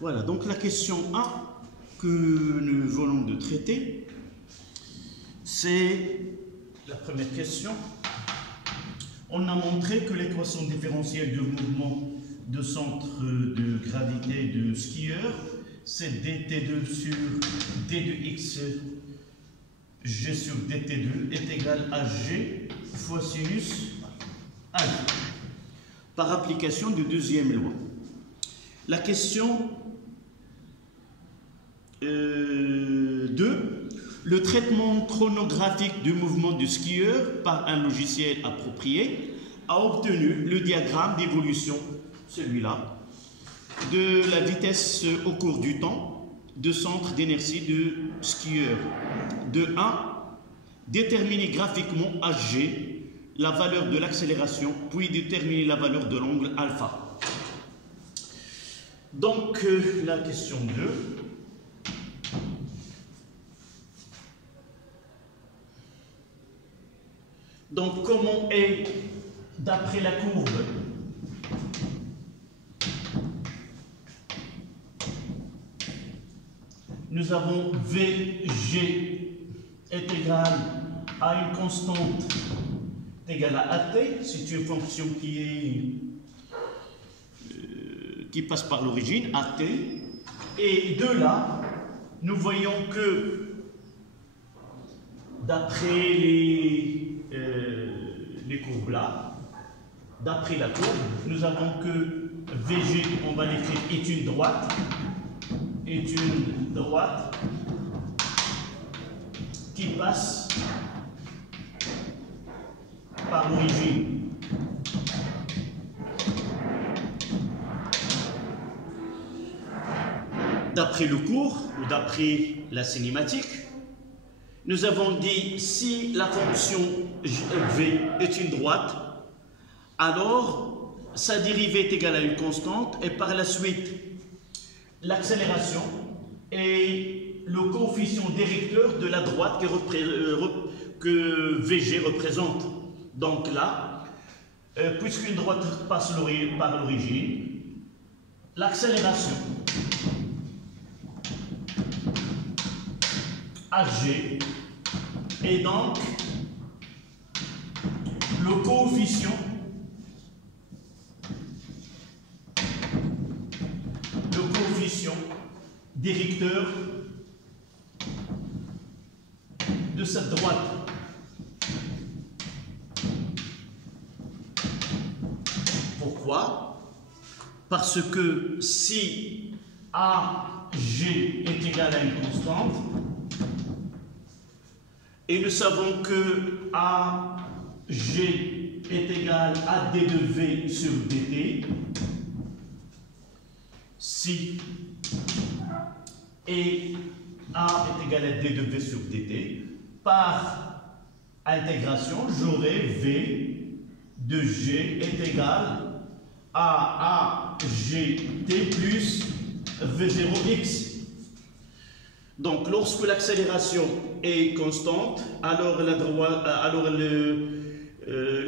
Voilà, donc la question 1 que nous venons de traiter, c'est la première question. On a montré que l'équation différentielle de mouvement de centre de gravité de skieur, c'est dt2 sur d de x g sur dt2 est égal à g fois sinus a. Par application de deuxième loi. La question 2. Le traitement chronographique du mouvement du skieur par un logiciel approprié a obtenu le diagramme d'évolution, celui-là, de la vitesse au cours du temps de centre d'inertie de skieur. De 1, déterminer graphiquement Hg la valeur de l'accélération, puis déterminer la valeur de l'angle alpha. Donc, la question 2. Donc, comment est, d'après la courbe, nous avons VG est égal à une constante égale à AT, c'est une fonction qui passe par l'origine, AT, et de là, nous voyons que d'après les courbes là, d'après la courbe, nous avons que VG, on va l'écrire, est une droite qui passe par l'origine. D'après le cours, ou d'après la cinématique, nous avons dit si la fonction v est une droite, alors sa dérivée est égale à une constante et par la suite l'accélération est le coefficient directeur de la droite que VG représente. Donc là, puisqu'une droite passe par l'origine, l'accélération Hg est donc le coefficient directeur de cette droite. Pourquoi? Parce que si AG est égal à une constante, et nous savons que AG est égal à d de V sur dt, si et A est égal à d de V sur dt, par intégration, j'aurai V de G est égal à AGT plus V0x. Donc, lorsque l'accélération est constante, alors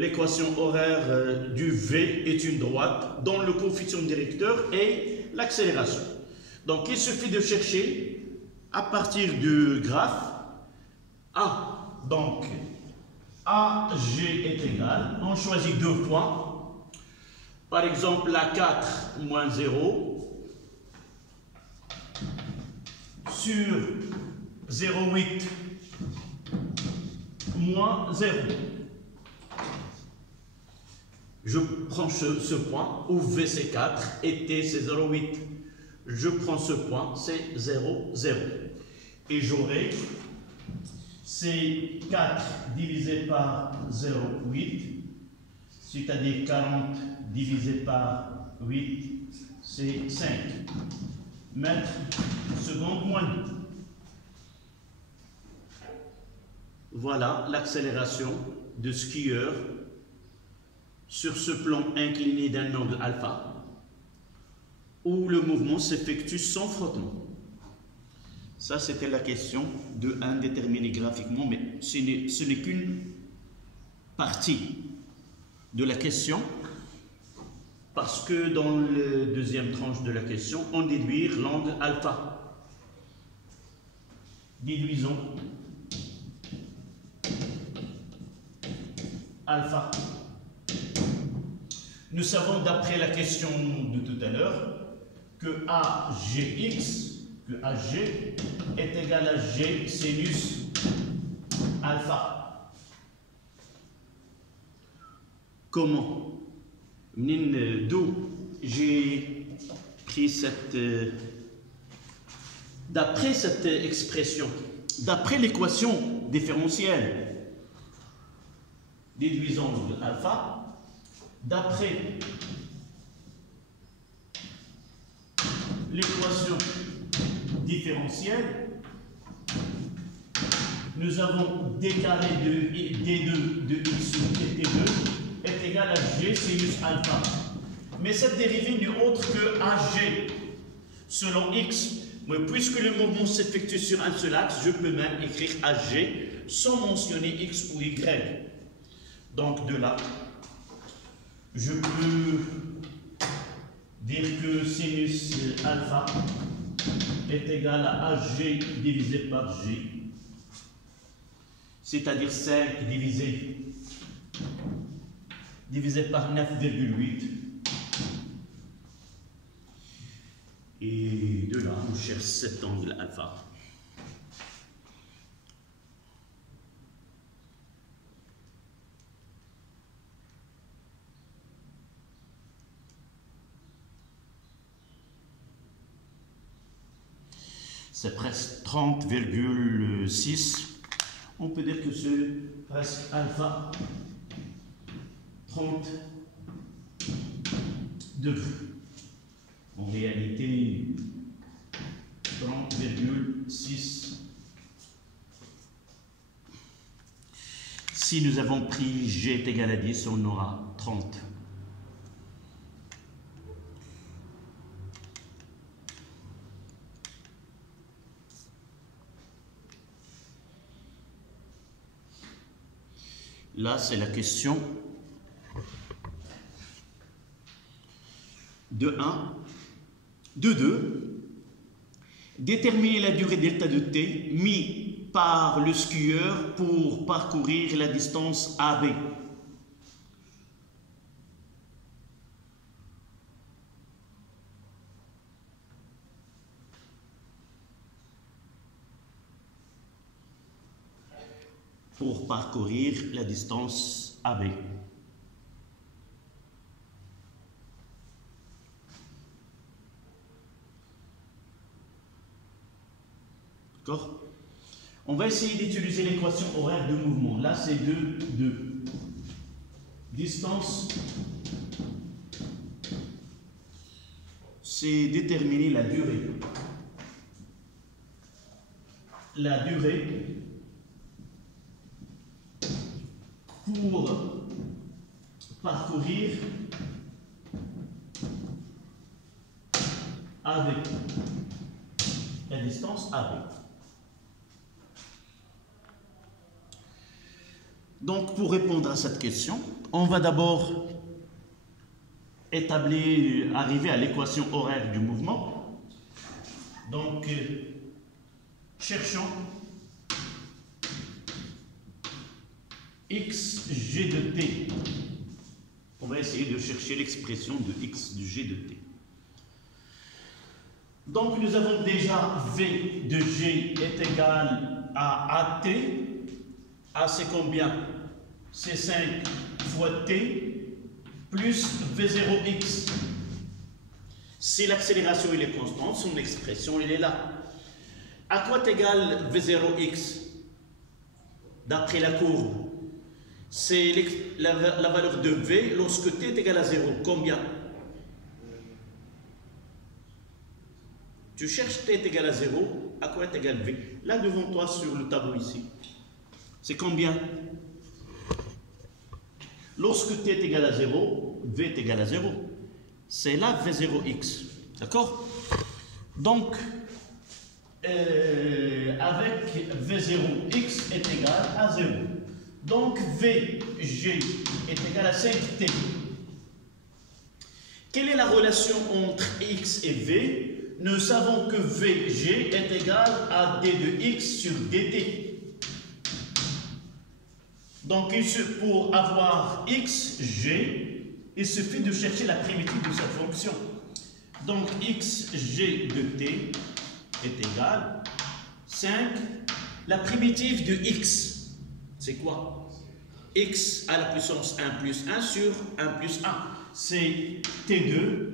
l'équation horaire du V est une droite dont le coefficient directeur est l'accélération. Donc, il suffit de chercher à partir du graphe A. Donc, AG est égal, on choisit deux points. Par exemple, la 4 moins 0 sur 0,8 moins 0. Je prends ce point où V c'est 4 et T c'est 0,8. Je prends ce point, c'est 0, 0. Et j'aurai c'est 4 divisé par 0,8, c'est-à-dire 40 divisé par 8, c'est 5 mètres seconde moins. Voilà l'accélération de skieur sur ce plan incliné d'un angle alpha, où le mouvement s'effectue sans frottement. Ça, c'était la question de 1 déterminée graphiquement, mais ce n'est qu'une partie de la question. Parce que dans la deuxième tranche de la question, on déduit l'angle alpha. Déduisons alpha. Nous savons d'après la question de tout à l'heure que AGX, que AG est égal à G sinus alpha. Comment? D'où j'ai pris cette... d'après cette expression, d'après l'équation différentielle, déduisons de alpha, d'après l'équation différentielle, nous avons d carré de d2 de x sous dt2 est égal à g sinus alpha. Mais cette dérivée n'est autre que ag selon x. Mais puisque le mouvement s'effectue sur un seul axe, je peux même écrire ag sans mentionner x ou y. Donc de là, je peux dire que sinus alpha est égal à ag divisé par g, c'est-à-dire 5 divisé par 9,8. Et de là, on cherche cet angle alpha. C'est presque 30,6. On peut dire que c'est presque alpha 30 degrés. En réalité, 30,6. Si nous avons pris G est égal à 10, on aura 30. Là, c'est la question de 1. De 2, déterminer la durée delta de t mis par le skieur pour parcourir la distance AB. Pour parcourir la distance AB. D'accord? On va essayer d'utiliser l'équation horaire de mouvement. Là, c'est 2. Distance, c'est déterminer la durée. La durée pour parcourir avec la distance AB. Donc, pour répondre à cette question, on va d'abord arriver à l'équation horaire du mouvement. Donc, cherchons xg de t. On va essayer de chercher l'expression de x de g de t. Donc, nous avons déjà v de g est égal à at. A, c'est combien? C'est 5 fois t plus v0x. Si l'accélération elle est constante, son expression elle est là. À quoi est égal v0x? D'après la courbe, c'est la valeur de v lorsque t est égal à 0. Combien? Tu cherches t est égal à 0, à quoi est égal v? Là devant toi sur le tableau ici. C'est combien? Lorsque t est égal à 0, v est égal à 0. C'est là v0x. D'accord? Donc, avec v0x est égal à 0. Donc, vg est égal à 5t. Quelle est la relation entre x et v? Nous savons que vg est égal à d de x sur dt. Donc, pour avoir xg, il suffit de chercher la primitive de cette fonction. Donc, xg de t est égal 5. La primitive de x, c'est quoi? X à la puissance 1 plus 1 sur 1 plus 1. C'est t2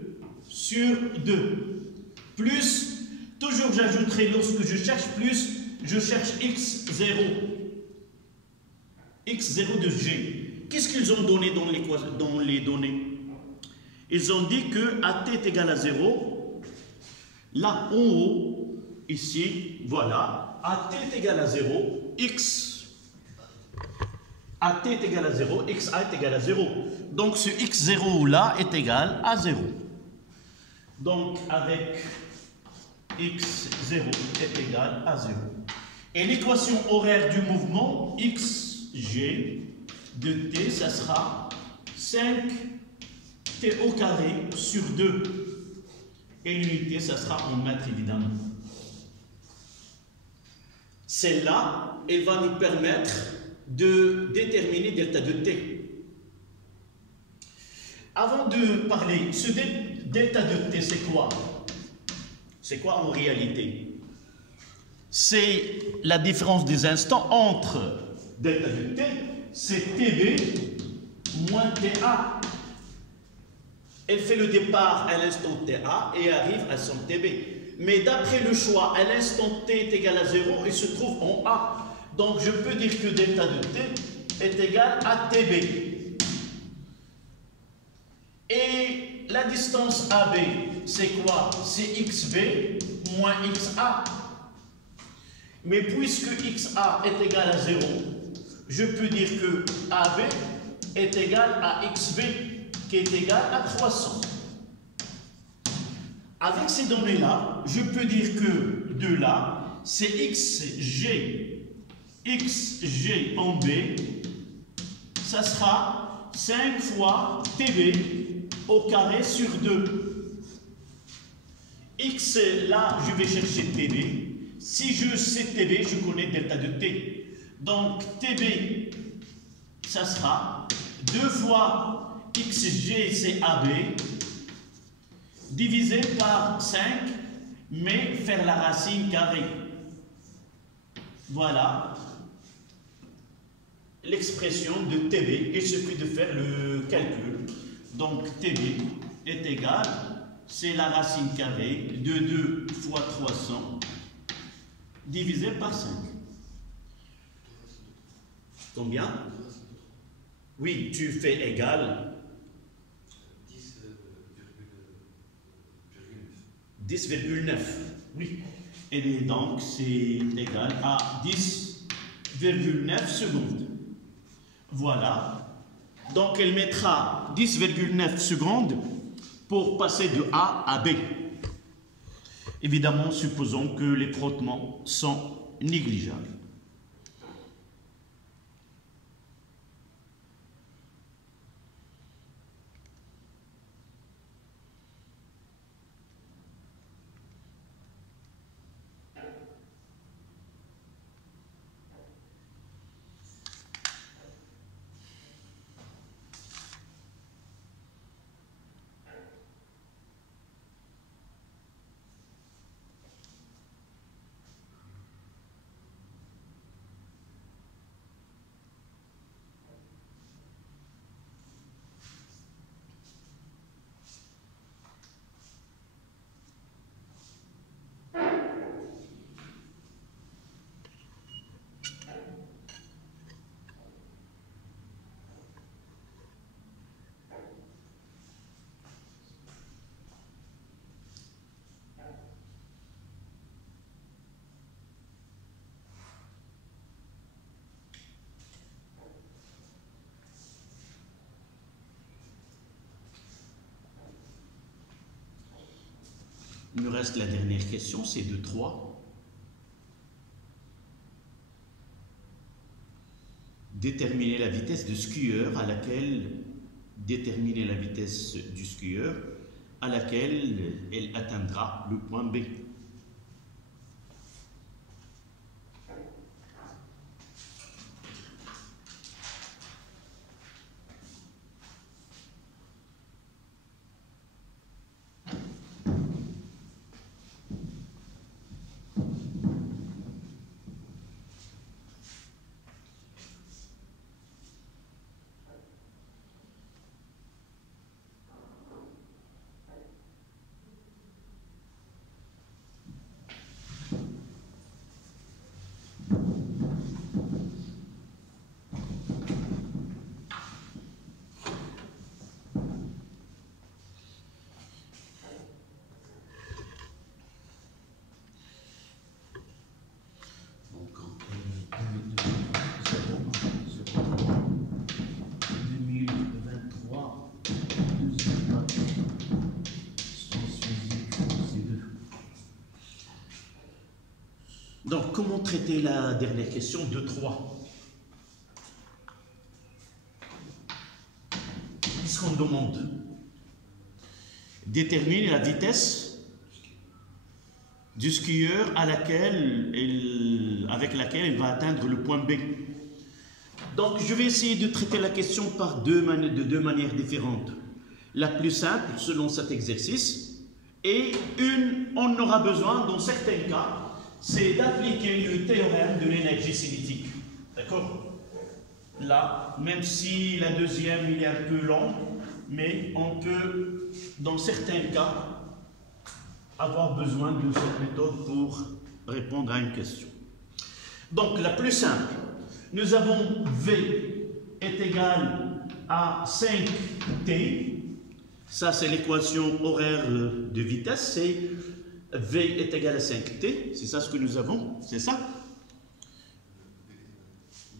sur 2. Plus, toujours j'ajouterai lorsque je cherche plus, je cherche x0. x0 de g. Qu'est-ce qu'ils ont donné dans les données? Ils ont dit que à t est égal à 0, là en haut, ici, voilà, à t est égal à 0, à t est égal à 0, xa est égal à 0. Donc ce x0 là est égal à 0. Donc avec x0 est égal à 0. Et l'équation horaire du mouvement, xg de t, ça sera 5 t au carré sur 2. Et l'unité, ça sera en mètres évidemment. Celle-là, elle va nous permettre de déterminer delta de t. Avant de parler, ce delta de t, c'est quoi? C'est quoi en réalité? C'est la différence des instants entre delta de t, c'est tb moins ta. Elle fait le départ à l'instant ta et arrive à son tb. Mais d'après le choix, à l'instant t est égal à 0, il se trouve en a. Donc je peux dire que delta de t est égal à tb. Et la distance AB, c'est quoi? C'est xb moins xa. Mais puisque xa est égal à 0, je peux dire que AB est égal à xb, qui est égal à 300. Avec ces données-là, je peux dire que de là, c'est xg en B, ça sera 5 fois tb au carré sur 2. X, là, je vais chercher tb. Si je sais tb, je connais delta de t. Donc, tb, ça sera 2 fois xg, c'est AB, divisé par 5, mais faire la racine carrée. Voilà l'expression de tb. Il suffit de faire le calcul. Donc, tb est égal, c'est la racine carrée de 2 fois 300 divisé par 5. Combien? Oui, tu fais égal 10,9. Oui. Et donc, c'est égal à 10,9 secondes. Voilà. Donc, elle mettra 10,9 secondes pour passer de A à B. Évidemment, supposons que les frottements sont négligeables. Il nous reste la dernière question, c'est de 3. Déterminer la vitesse de skieur à laquelle déterminer la vitesse du skieur à laquelle elle atteindra le point B. Donc, comment traiter la dernière question de 3? Qu'est-ce qu'on demande? Détermine la vitesse du skieur avec laquelle il va atteindre le point B. Donc, je vais essayer de traiter la question de deux manières différentes. La plus simple, selon cet exercice, et on aura besoin, dans certains cas, c'est d'appliquer le théorème de l'énergie cinétique. D'accord? Là, même si la deuxième il est un peu long, mais on peut, dans certains cas, avoir besoin de cette méthode pour répondre à une question. Donc, la plus simple, nous avons V est égal à 5T. Ça, c'est l'équation horaire de vitesse. C'est V est égal à 5T. C'est ça ce que nous avons. C'est ça.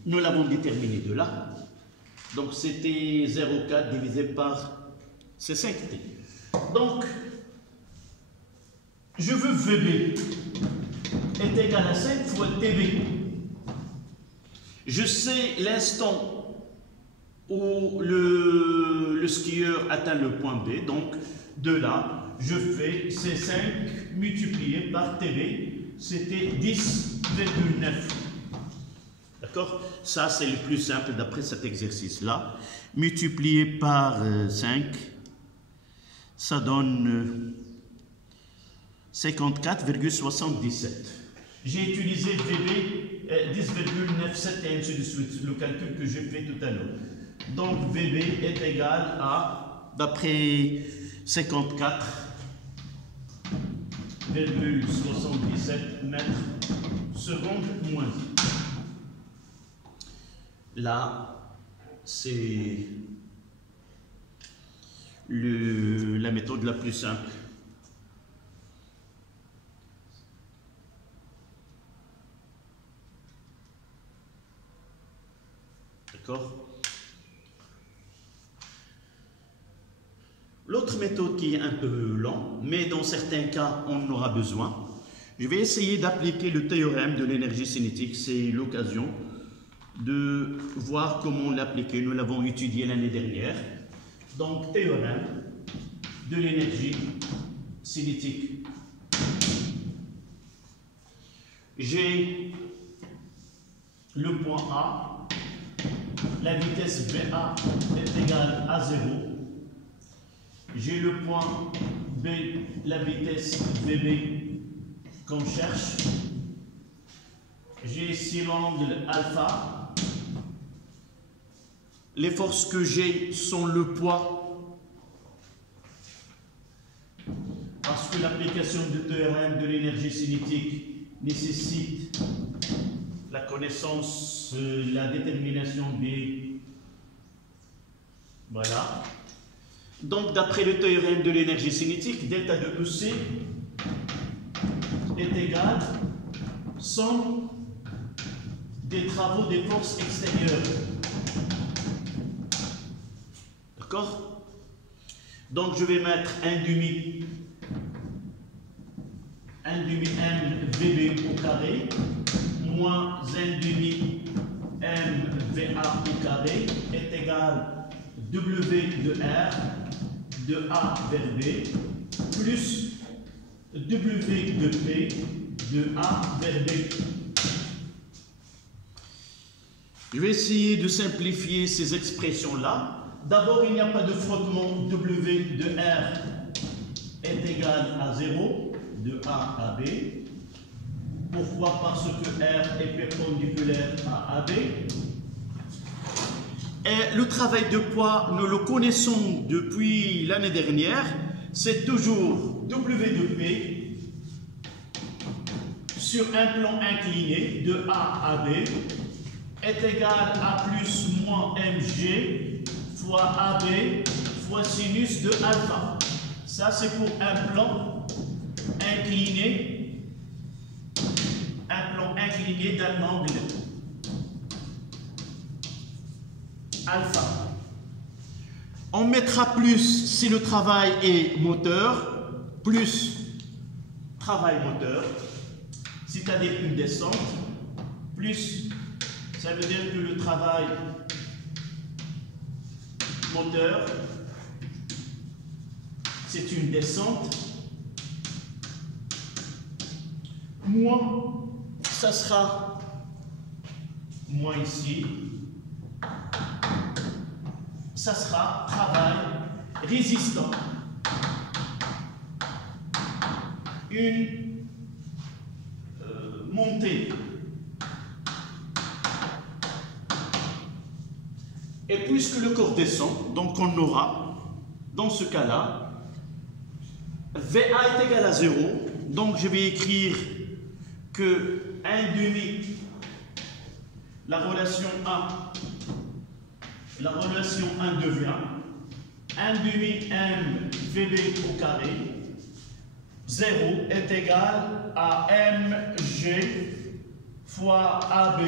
Nous l'avons déterminé de là. Donc, c'était 0,4 divisé par c'est 5T. Donc, je veux VB est égal à 5 fois TB. Je sais l'instant où le skieur atteint le point B. Donc, de là, je fais C5 multiplié par TB. C'était 10,9. D'accord? Ça, c'est le plus simple d'après cet exercice-là. Multiplié par 5, ça donne 54,77. J'ai utilisé VB 10,97 et ainsi de suite, le calcul que j'ai fait tout à l'heure. Donc VB est égal à, d'après 54,77 mètres secondes moins. Là, c'est la méthode la plus simple. D'accord? L'autre méthode qui est un peu lente, mais dans certains cas, on en aura besoin. Je vais essayer d'appliquer le théorème de l'énergie cinétique. C'est l'occasion de voir comment l'appliquer. Nous l'avons étudié l'année dernière. Donc, théorème de l'énergie cinétique. J'ai le point A, la vitesse VA est égale à 0. J'ai le point B, la vitesse VB qu'on cherche. J'ai ici l'angle alpha. Les forces que j'ai sont le poids. Parce que l'application du théorème de l'énergie cinétique nécessite la connaissance, la détermination des... Voilà. Donc, d'après le théorème de l'énergie cinétique, delta de EC est égal somme des travaux des forces extérieures. D'accord? Donc, je vais mettre 1 demi MVB au carré moins 1 demi MVA au carré est égal W de R de A vers B plus W de P de A vers B. Je vais essayer de simplifier ces expressions-là. D'abord, il n'y a pas de frottement. W de R est égal à 0 de A à B. Pourquoi? Parce que R est perpendiculaire à AB. Et le travail de poids, nous le connaissons depuis l'année dernière. C'est toujours W de P sur un plan incliné de A à B est égal à plus moins mg fois AB fois sinus de alpha. Ça, c'est pour un plan incliné, d'un angle alpha. On mettra plus si le travail est moteur, plus travail moteur, c'est-à-dire une descente, plus, ça veut dire que le travail moteur, c'est une descente, moins, ça sera moins ici, ça sera travail résistant. Une montée. Et puisque le corps descend, donc on aura, dans ce cas-là, VA est égal à 0. Donc je vais écrire que 1 demi, la relation 1 devient 1 demi m VB au carré, 0 est égal à mg fois AB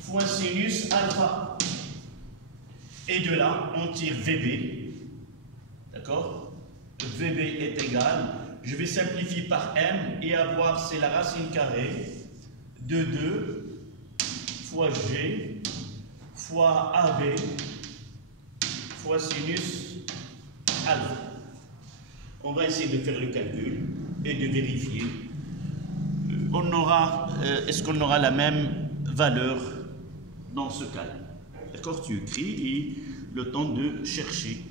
fois sinus alpha. Et de là, on tire VB. D'accord? VB est égal, je vais simplifier par m et avoir, c'est la racine carrée de 2 fois g fois AB fois sinus alpha. On va essayer de faire le calcul et de vérifier. On aura, est-ce qu'on aura la même valeur dans ce cas? D'accord? Tu écris et le temps de chercher.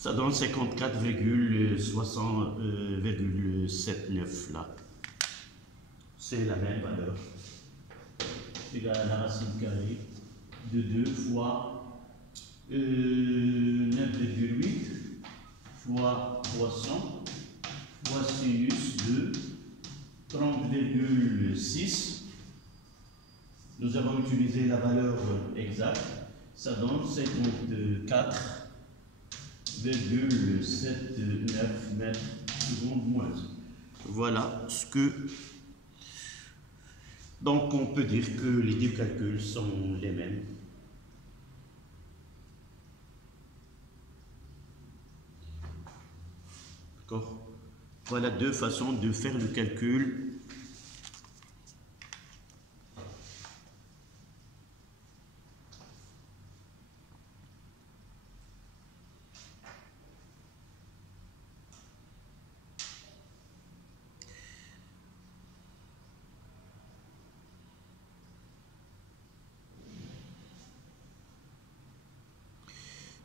Ça donne 54,79 là. C'est la même valeur. Égal à la racine carrée de 2 fois 9,8 fois 300 fois sinus de 30,6. Nous avons utilisé la valeur exacte. Ça donne 54,79 mètres secondes moins. Voilà ce que... Donc on peut dire que les deux calculs sont les mêmes. D'accord? Voilà deux façons de faire le calcul.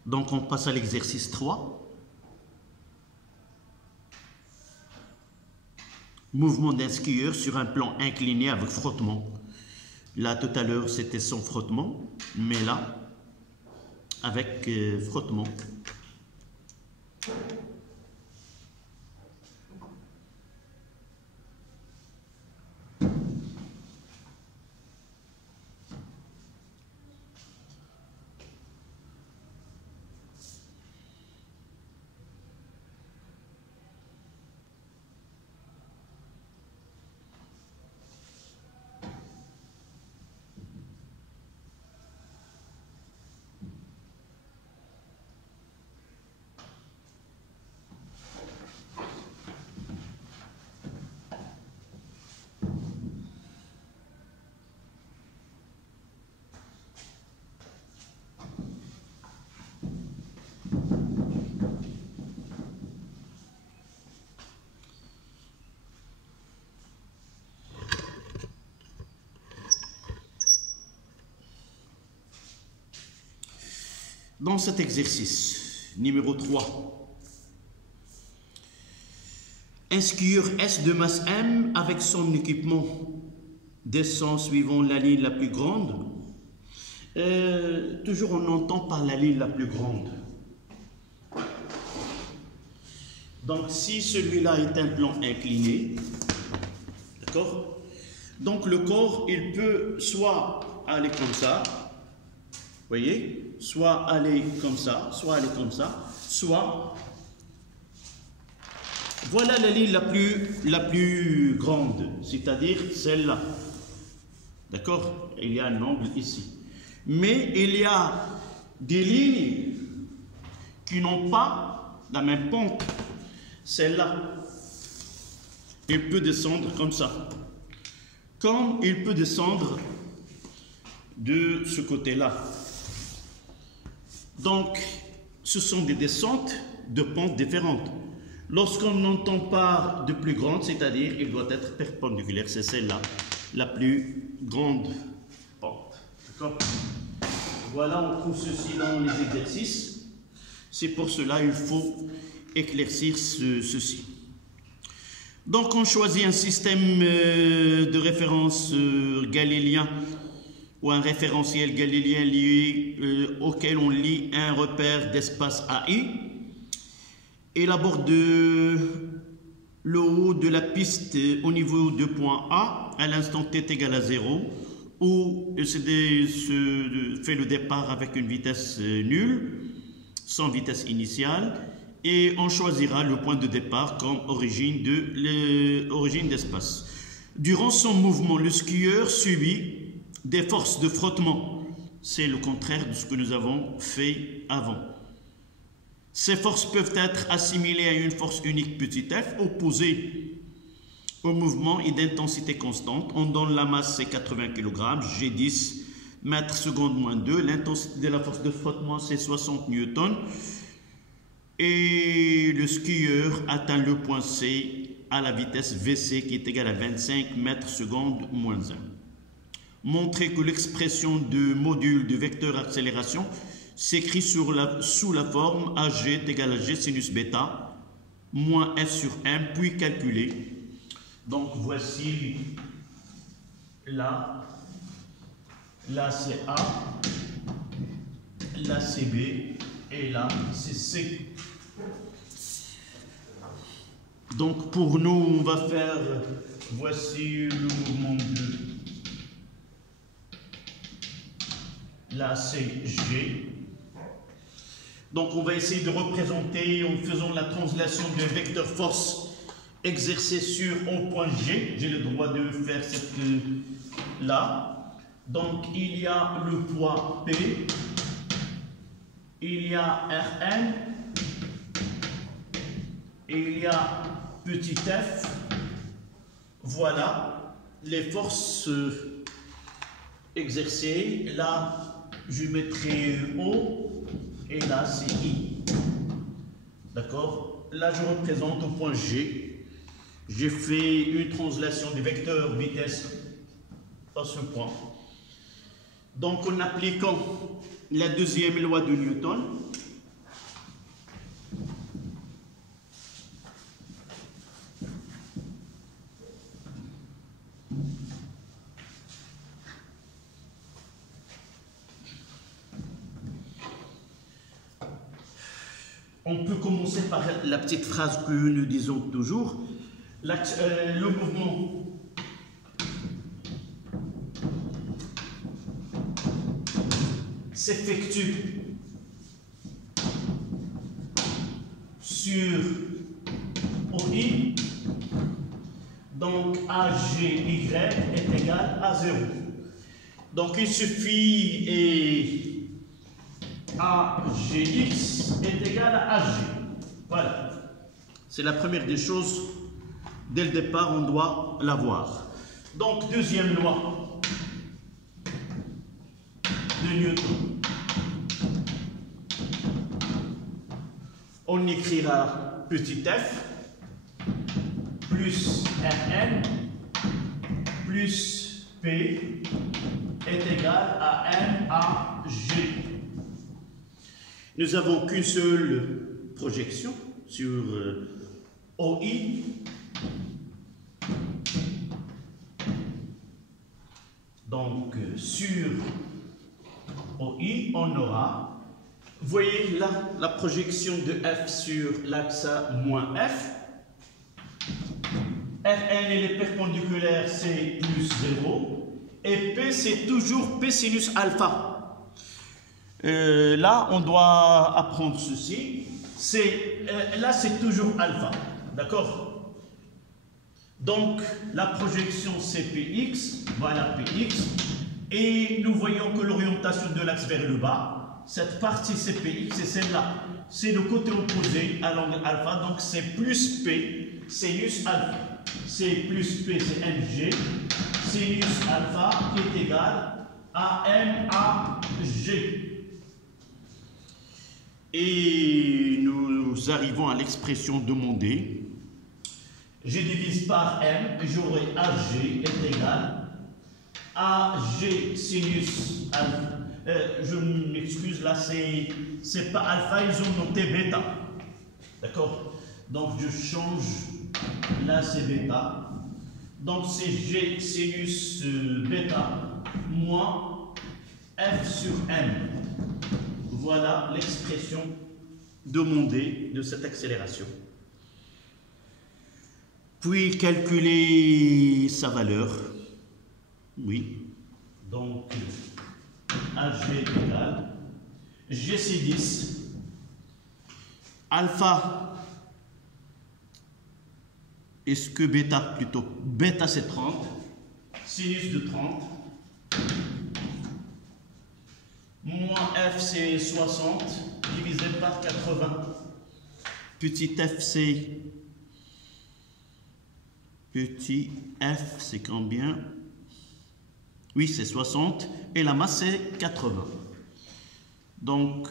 Donc on passe à l'exercice 3. Mouvement d'un skieur sur un plan incliné avec frottement. Là tout à l'heure c'était sans frottement, mais là avec frottement. Dans cet exercice, numéro 3, un skieur S de masse M avec son équipement descend suivant la ligne la plus grande. Toujours on entend par la ligne la plus grande. Donc si celui-là est un plan incliné, d'accord? Donc le corps, il peut soit aller comme ça, vous voyez, soit aller comme ça, soit aller comme ça, soit... Voilà la ligne la plus grande, c'est-à-dire celle-là. D'accord? Il y a un angle ici. Mais il y a des lignes qui n'ont pas la même pente. Celle-là, il peut descendre comme ça. Comme il peut descendre de ce côté-là. Donc, ce sont des descentes de pentes différentes. Lorsqu'on n'entend pas de plus grande, c'est-à-dire il doit être perpendiculaire, c'est celle-là, la plus grande pente. D'accord? Voilà, on trouve ceci dans les exercices. C'est pour cela qu'il faut éclaircir ceci. Donc, on choisit un système de référence galiléen ou un référentiel galiléen lié auquel on lie un repère d'espace AI. Élabore le haut de la piste au niveau de point A à l'instant t est égal à 0, où se fait le départ avec une vitesse nulle, sans vitesse initiale, et on choisira le point de départ comme origine d'espace. Durant son mouvement, le skieur subit des forces de frottement. C'est le contraire de ce que nous avons fait avant. Ces forces peuvent être assimilées à une force unique petit f, opposée au mouvement et d'intensité constante. On donne la masse, c'est 80 kg, G10 mètres secondes moins 2. L'intensité de la force de frottement, c'est 60 newtons. Et le skieur atteint le point C à la vitesse VC qui est égale à 25 mètres secondes moins 1. Montrer que l'expression de module de vecteur accélération s'écrit sous la forme AG est égal à G sinus bêta moins F sur M, puis calculer. Donc voici là c'est A, là c'est B et là c'est C. Donc pour nous, on va faire, voici le mouvement de là c'est G. Donc on va essayer de représenter en faisant la translation d'un vecteur force exercé sur un point G. J'ai le droit de faire cette là. Donc il y a le poids P, il y a Rn, et il y a petit f. Voilà les forces exercées. Là je mettrai O. Et là, c'est I. D'accord? Là, je représente au point G. J'ai fait une translation des vecteurs vitesse à ce point. Donc, en appliquant la deuxième loi de Newton, on peut commencer par la petite phrase que nous disons toujours. Le mouvement s'effectue sur OI, donc AGY est égal à 0. Donc il suffit et AGX est égal à AG. Voilà. C'est la première des choses. Dès le départ, on doit l'avoir. Donc, deuxième loi de Newton. On écrira petit f plus Rn plus P est égal à M à G. Nous n'avons qu'une seule projection sur OI. Donc, sur OI, on aura, vous voyez là, la projection de F sur l'axe moins F. Rn et les perpendiculaires, c'est plus 0. Et P, c'est toujours P sinus alpha. Là, on doit apprendre ceci. Là, c'est toujours alpha. D'accord? Donc, la projection, c'est Px. Voilà Px. Et nous voyons que l'orientation de l'axe vers le bas, cette partie, c'est Px, et celle-là, c'est le côté opposé à l'angle alpha. Donc, c'est plus P sinus alpha. C'est plus P, c'est Mg, sinus alpha qui est égal à MAG. Et nous arrivons à l'expression demandée. Je divise par M, j'aurai AG est égal à AG sinus alpha. Je m'excuse, là c'est pas alpha, ils ont noté bêta. D'accord? Donc je change. Là, c'est bêta. Donc, c'est G sinus bêta moins F sur M. Voilà l'expression demandée de cette accélération. Puis, calculer sa valeur. Oui. Donc, AG égale G c'est 10. Alpha. Est-ce que bêta plutôt? Bêta c'est 30, sinus de 30, moins f c'est 60, divisé par 80. Petit f c'est combien? Oui, c'est 60, et la masse c'est 80. Donc,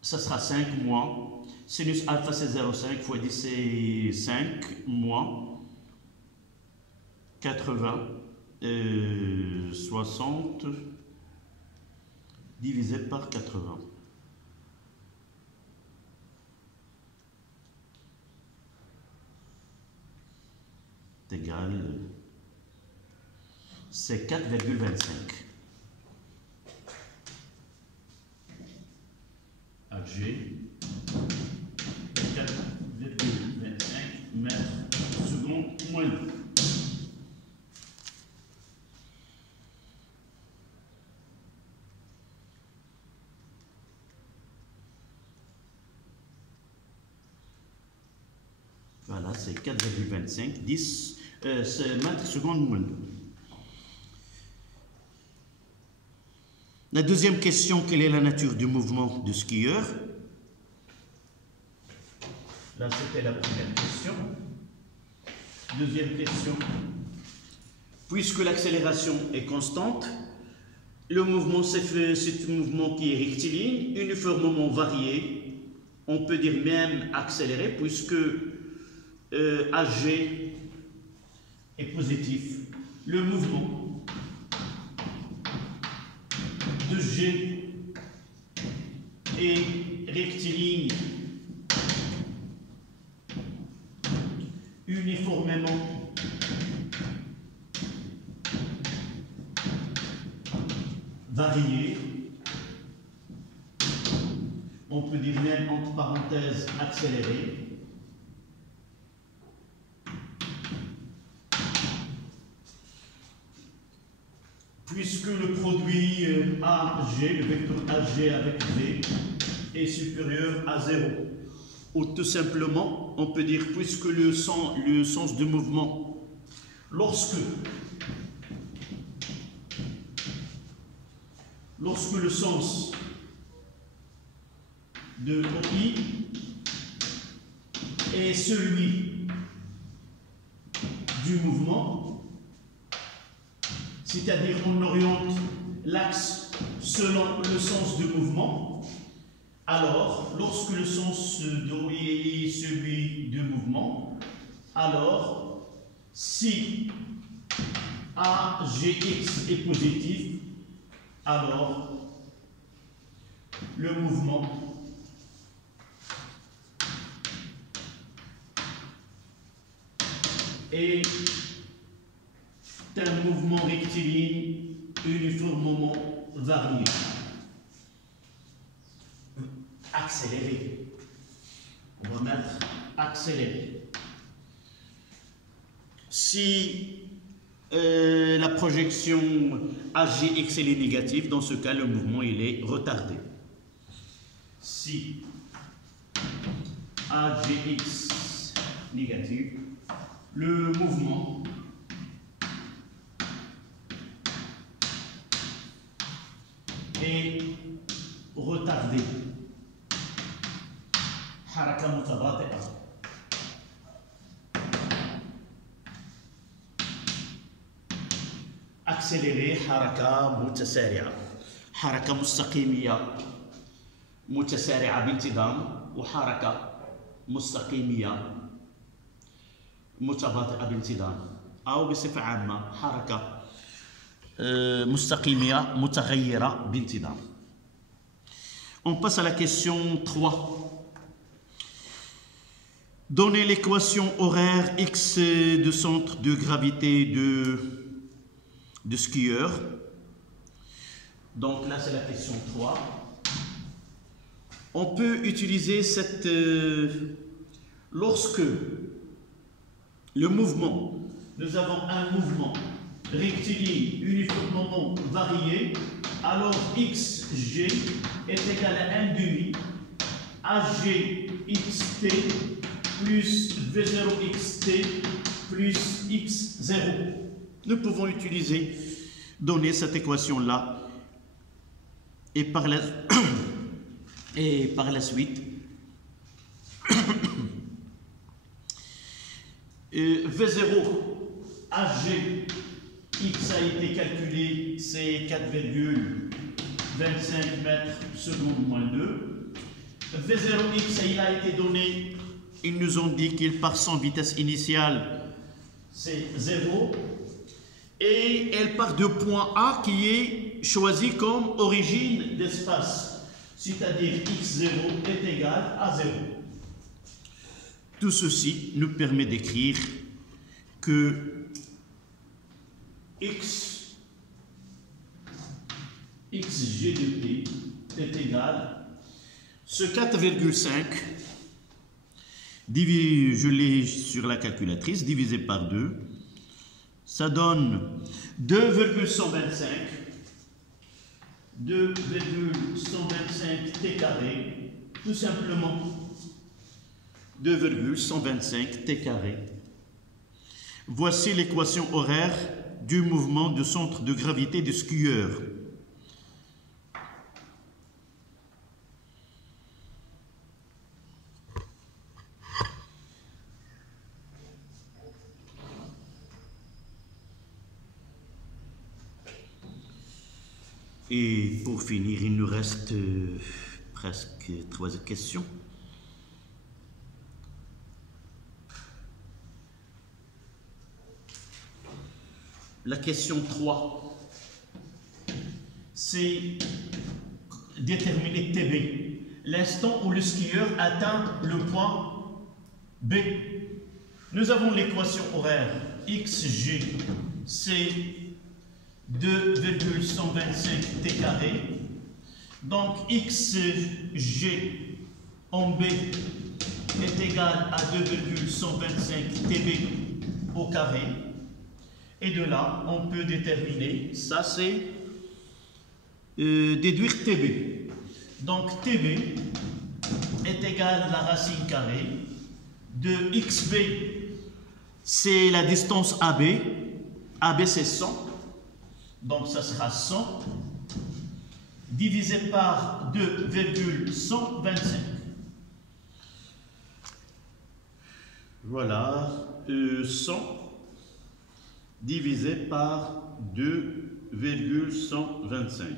ça sera 5 moins. Sinus alpha c'est 0,5 fois 10 c'est 5 moins 80 60 divisé par 80. C'est égal, c'est 4,25. AG 4,25 mètres secondes moins. Voilà, c'est 4,25, 10 mètres secondes moins. La deuxième question, quelle est la nature du mouvement du skieur? Là, c'était la première question. Deuxième question. Puisque l'accélération est constante, le mouvement c'est un mouvement qui est rectiligne, uniformément varié, on peut dire même accéléré, puisque AG est positif. Le mouvement de G est rectiligne uniformément varié. On peut dire même entre parenthèses accéléré. Puisque le produit AG, le vecteur AG avec V, est supérieur à 0. Ou tout simplement, on peut dire, puisque le sens de mouvement, lorsque le sens de OI est celui du mouvement, c'est-à-dire on oriente l'axe selon le sens du mouvement, alors lorsque le sens de OI est celui du mouvement, alors si AGX est positif, alors le mouvement est un mouvement rectiligne uniformément varié. Accéléré. On va mettre accéléré. Si la projection AGX elle est négative, dans ce cas, le mouvement il est retardé. Si AGX négative, le mouvement est retardé. حركة متباطئة. accéléré حركة متسارعة. حركة مستقيمية متسارعة بانتظام، وحركة مستقيمية متباطئة بانتظام، أو بصفة عامة حركة مستقيمية متغيرة بانتظام. On passe à la question 3. Donnez l'équation horaire X de centre de gravité de skieur. Donc là, c'est la question 3. On peut utiliser cette... lorsque le mouvement, nous avons un mouvement rectiligne uniformément varié, alors xg est égal à 1 demi AGXT plus V0xt plus x0. Nous pouvons donner cette équation-là et par la suite, V0 AG X a été calculé, c'est 4,25 mètres seconde moins 2. V0X il a été donné, ils nous ont dit qu'il part sans vitesse initiale, c'est 0. Et elle part de point A qui est choisi comme origine d'espace, c'est-à-dire x0 est égal à 0. Tout ceci nous permet d'écrire que xg de t est égal, ce 4,5, je l'ai sur la calculatrice, divisé par 2, ça donne 2,125 t carré, tout simplement 2,125 t carré. Voici l'équation horaire du mouvement de centre de gravité du skieur. Et pour finir, il nous reste presque 3 questions. La question 3, c'est déterminer TB, l'instant où le skieur atteint le point B. Nous avons l'équation horaire xg, c'est 2,125 t carré. Donc xg en B est égal à 2,125 tb au carré. Et de là, on peut déterminer, ça c'est déduire tb. Donc tb est égal à la racine carrée de xb, c'est la distance AB. AB c'est 100. Donc ça sera 100 divisé par 2,125. Voilà, 100 divisé par 2,125.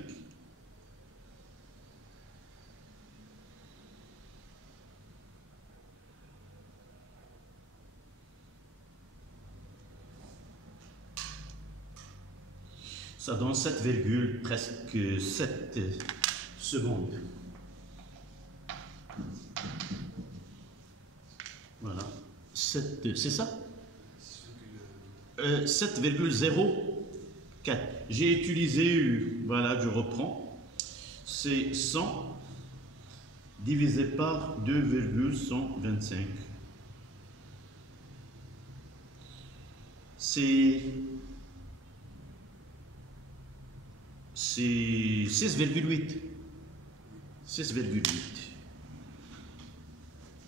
Ça donne 7, presque 7 secondes. Voilà. 7, c'est ça 7,04. J'ai utilisé, voilà, je reprends. C'est 100 divisé par 2,125. C'est 6,8. 6,8.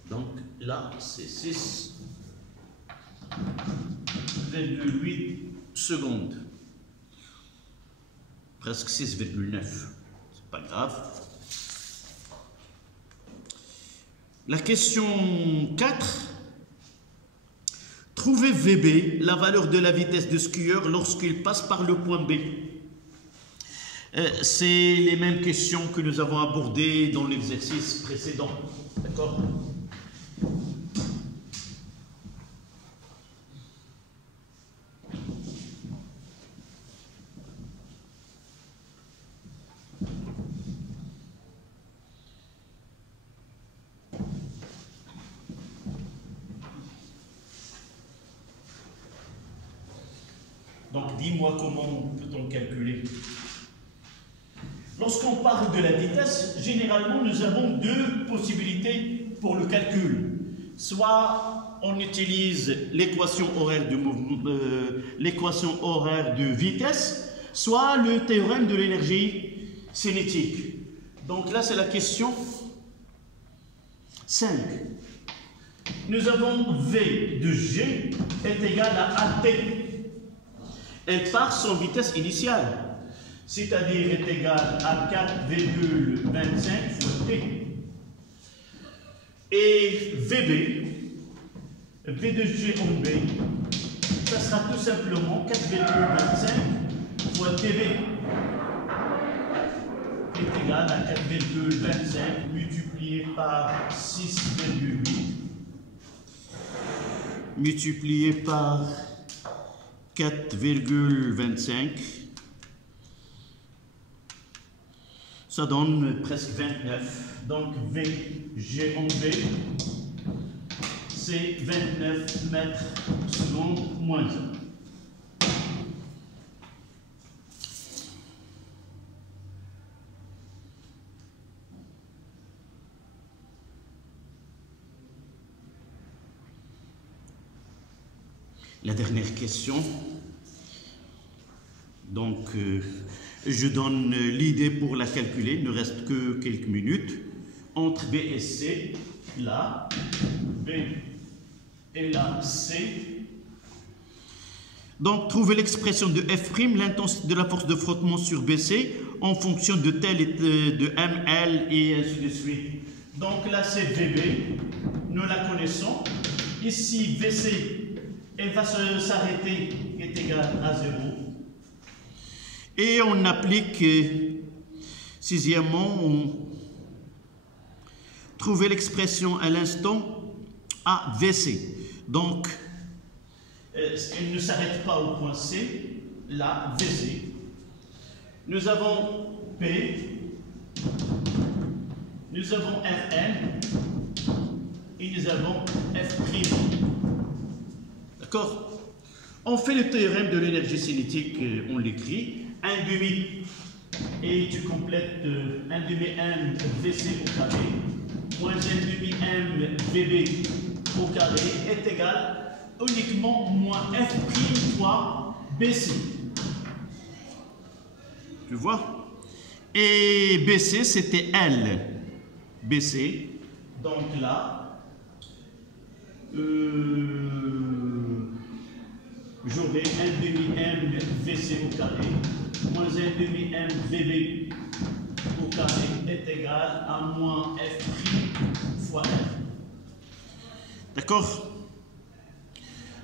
Donc là, c'est 6,8 secondes. Presque 6,9. C'est pas grave. La question 4. Trouvez VB, la valeur de la vitesse du skieur lorsqu'il passe par le point B. C'est les mêmes questions que nous avons abordées dans l'exercice précédent. D'accord ? Donc, dis-moi comment peut-on calculer. Lorsqu'on parle de la vitesse, généralement, nous avons deux possibilités pour le calcul. Soit on utilise l'équation horaire de vitesse, soit le théorème de l'énergie cinétique. Donc là, c'est la question 5. Nous avons V de G est égal à AT. Elle part sans vitesse initiale, c'est-à-dire est égale à 4,25 fois T. Et VB, V de G en B, ça sera tout simplement 4,25 fois TB est égal à 4,25 multiplié par 6,8 multiplié par 4,25, ça donne presque 29. Donc VG en B, c'est 29 mètres secondes moins 1. La dernière question. Donc, je donne l'idée pour la calculer. Il ne reste que quelques minutes. Entre B et C, là, B et là, C. Donc, trouvez l'expression de F', l'intensité de la force de frottement sur BC, en fonction de tel et de ML et ainsi de suite. Donc là, c'est VB. Nous la connaissons. Ici, VC. Elle va s'arrêter, qui est égale à 0. Et on applique, sixièmement, on trouve l'expression à l'instant AVC. Donc, elle ne s'arrête pas au point C, là, VC. Nous avons P, nous avons Rn, et nous avons F'. D'accord? On fait le théorème de l'énergie cinétique, on l'écrit. 1 demi, et tu complètes 1 demi M VC au carré, moins 1 demi M VB au carré est égal uniquement moins F' fois BC. Tu vois? Et BC, c'était L. BC, donc là, j'aurai 1 demi M VC au carré, moins 1 demi M VB au carré est égal à moins F' fois R. D'accord?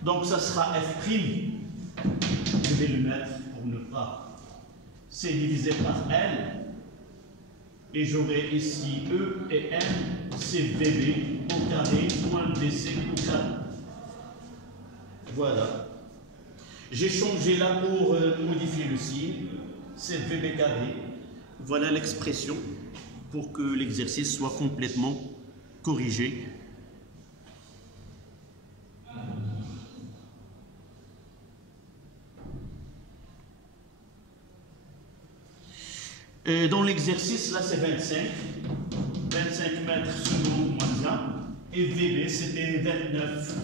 Donc ça sera F', je vais le mettre pour ne pas, c'est divisé par L, et j'aurai ici E et M, c'est VB au carré, moins BC au carré. Voilà. J'ai changé là pour modifier le signe, c'est VB carré. Voilà l'expression pour que l'exercice soit complètement corrigé. Dans l'exercice, là c'est 25 mètres secondes moins 1, et VB c'était 29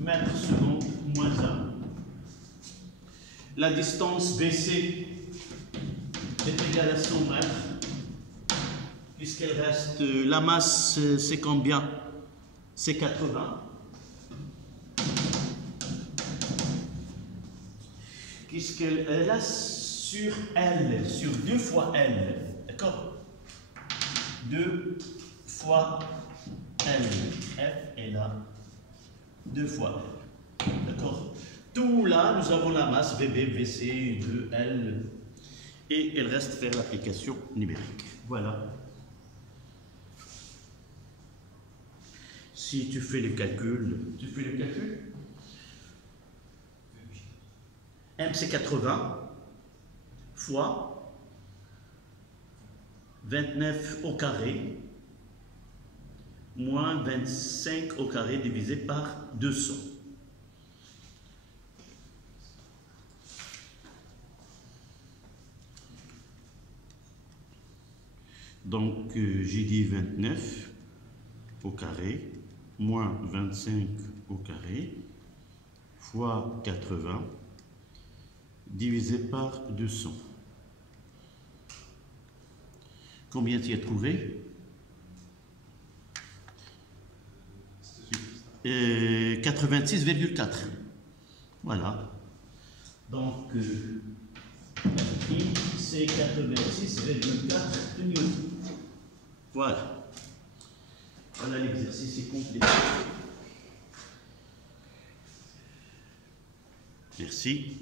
mètres secondes moins 1. La distance BC est égale à 100 mètres, puisqu'elle reste, la masse c'est combien? C'est 80. Puisqu'elle a sur L, sur 2 fois L, d'accord? 2 fois L, F est là, 2 fois L, d'accord? Tout là, nous avons la masse VB, VC, 2L, et il reste faire l'application numérique. Voilà. Si tu fais le calcul, M c'est 80 fois 29 au carré moins 25 au carré divisé par 200. Donc j'ai dit 29 au carré moins 25 au carré fois 80 divisé par 200. Combien tu as trouvé? 86,4. Voilà. Donc, c'est 86,4 newtons. Voilà. Voilà, l'exercice est complet. Merci.